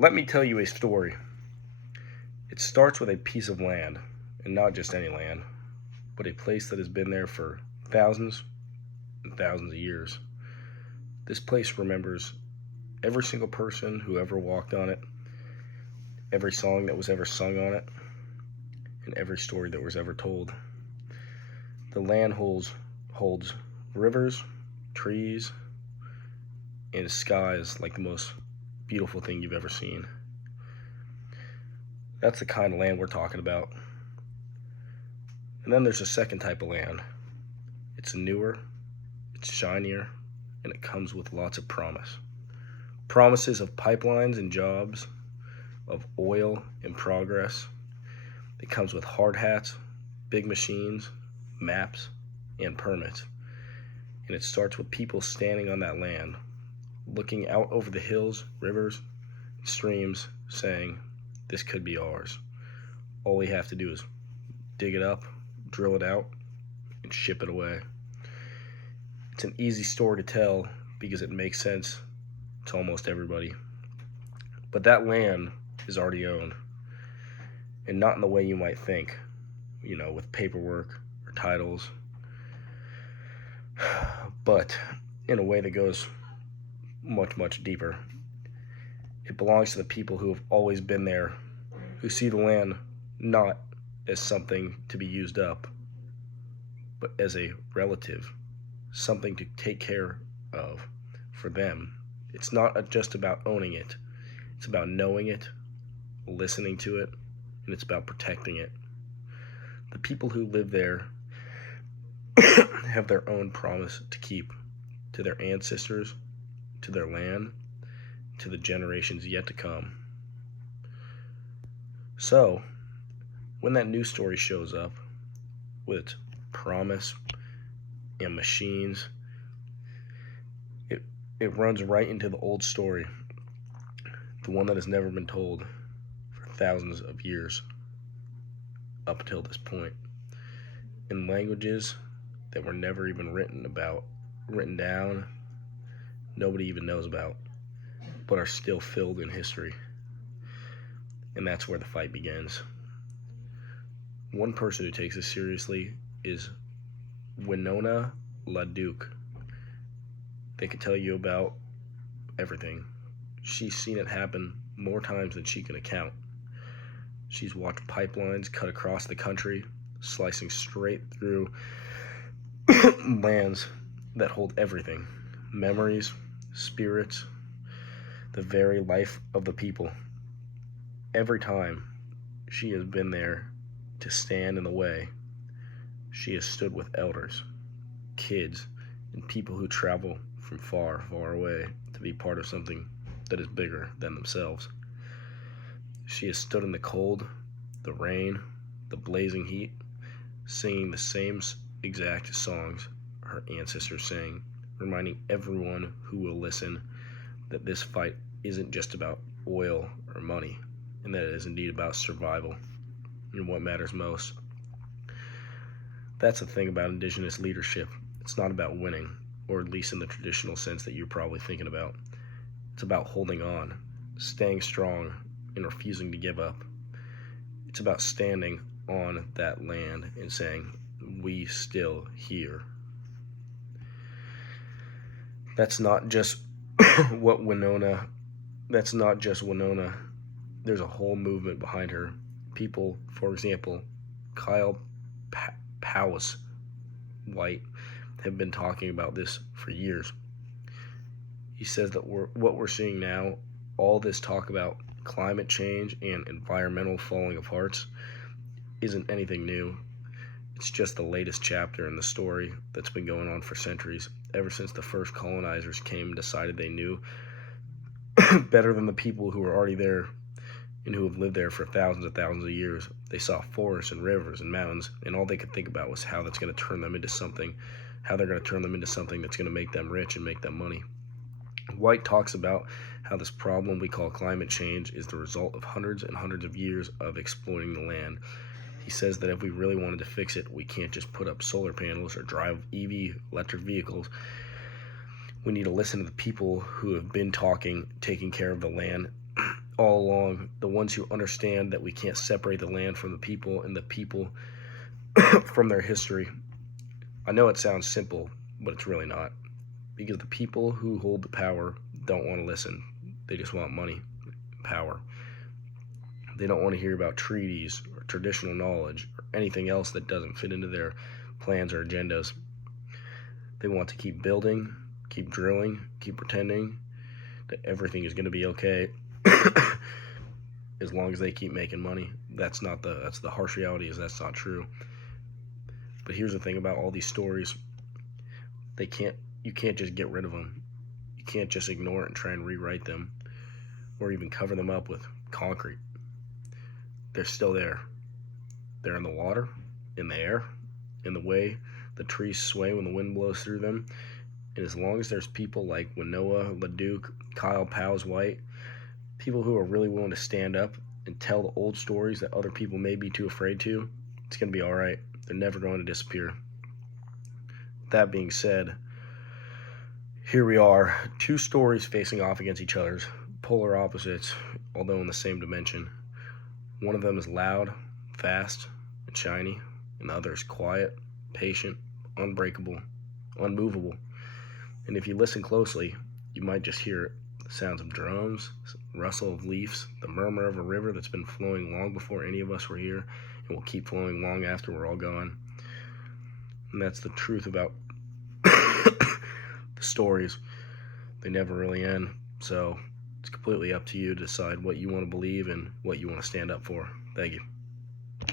Let me tell you a story. It starts with a piece of land, and not just any land, but a place that has been there for thousands and thousands of years. This place remembers every single person who ever walked on it, every song that was ever sung on it, and every story that was ever told. The land holds rivers, trees, and skies like the most beautiful thing you've ever seen. That's the kind of land we're talking about. And then there's a second type of land. It's newer, it's shinier, and it comes with lots of promise. Promises of pipelines and jobs, of oil and progress. It comes with hard hats, big machines, maps, and permits. And it starts with people standing on that land, looking out over the hills, rivers, and streams, saying, this could be ours. All we have to do is dig it up, drill it out, and ship it away. It's an easy story to tell because it makes sense to almost everybody. But that land is already owned, and not in the way you might think, with paperwork or titles, but in a way that goes much, much deeper. It belongs to the people who have always been there, who see the land not as something to be used up, but as a relative, something to take care of for them. It's not just about owning it. It's about knowing it, listening to it, and it's about protecting it. The people who live there have their own promise to keep to their ancestors, to their land, to the generations yet to come. So, when that new story shows up with its promise and machines, it runs right into the old story, the one that has never been told for thousands of years up until this point, in languages that were never even written down, nobody even knows about, but are still filled in history. And that's where the fight begins. One person who takes this seriously is Winona LaDuke. They could tell you about everything. She's seen it happen more times than she can account. She's watched pipelines cut across the country, slicing straight through lands that hold everything. Memories, spirits, the very life of the people. Every time she has been there to stand in the way, she has stood with elders, kids, and people who travel from far, far away to be part of something that is bigger than themselves. She has stood in the cold, the rain, the blazing heat, singing the same exact songs her ancestors sang, reminding everyone who will listen that this fight isn't just about oil or money, and that it is indeed about survival and what matters most. That's the thing about Indigenous leadership. It's not about winning, or at least in the traditional sense that you're probably thinking about. It's about holding on, staying strong, and refusing to give up. It's about standing on that land and saying, we still here. That's not just Winona. There's a whole movement behind her. People, for example, Kyle Powis White, have been talking about this for years. He says that what we're seeing now, all this talk about climate change and environmental falling of hearts, isn't anything new. It's just the latest chapter in the story that's been going on for centuries, ever since the first colonizers came and decided they knew better than the people who were already there and who have lived there for thousands and thousands of years. They saw forests and rivers and mountains, and all they could think about was how they're going to turn them into something that's going to make them rich and make them money. White talks about how this problem we call climate change is the result of hundreds and hundreds of years of exploiting the land. He says that if we really wanted to fix it, we can't just put up solar panels or drive electric vehicles. We need to listen to the people who have been taking care of the land all along, the ones who understand that we can't separate the land from the people and the people from their history. I know it sounds simple, but it's really not. Because the people who hold the power don't want to listen. They just want money, power. They don't want to hear about treaties or traditional knowledge or anything else that doesn't fit into their plans or agendas. They want to keep building, keep drilling, keep pretending that everything is going to be okay as long as they keep making money. That's the harsh reality is that's not true. But here's the thing about all these stories. You can't just get rid of them. You can't just ignore it and try and rewrite them or even cover them up with concrete. They're still there. They're in the water, in the air, in the way the trees sway when the wind blows through them. And as long as there's people like Winnoa, LeDuc, Kyle Powers White, people who are really willing to stand up and tell the old stories that other people may be too afraid to, it's going to be all right. They're never going to disappear. That being said, here we are, two stories facing off against each other, polar opposites, although in the same dimension. One of them is loud, fast, and shiny, and the other is quiet, patient, unbreakable, unmovable. And if you listen closely, you might just hear it. The sounds of drums, rustle of leaves, the murmur of a river that's been flowing long before any of us were here and will keep flowing long after we're all gone. And that's the truth about the stories. They never really end. So it's completely up to you to decide what you want to believe and what you want to stand up for. Thank you.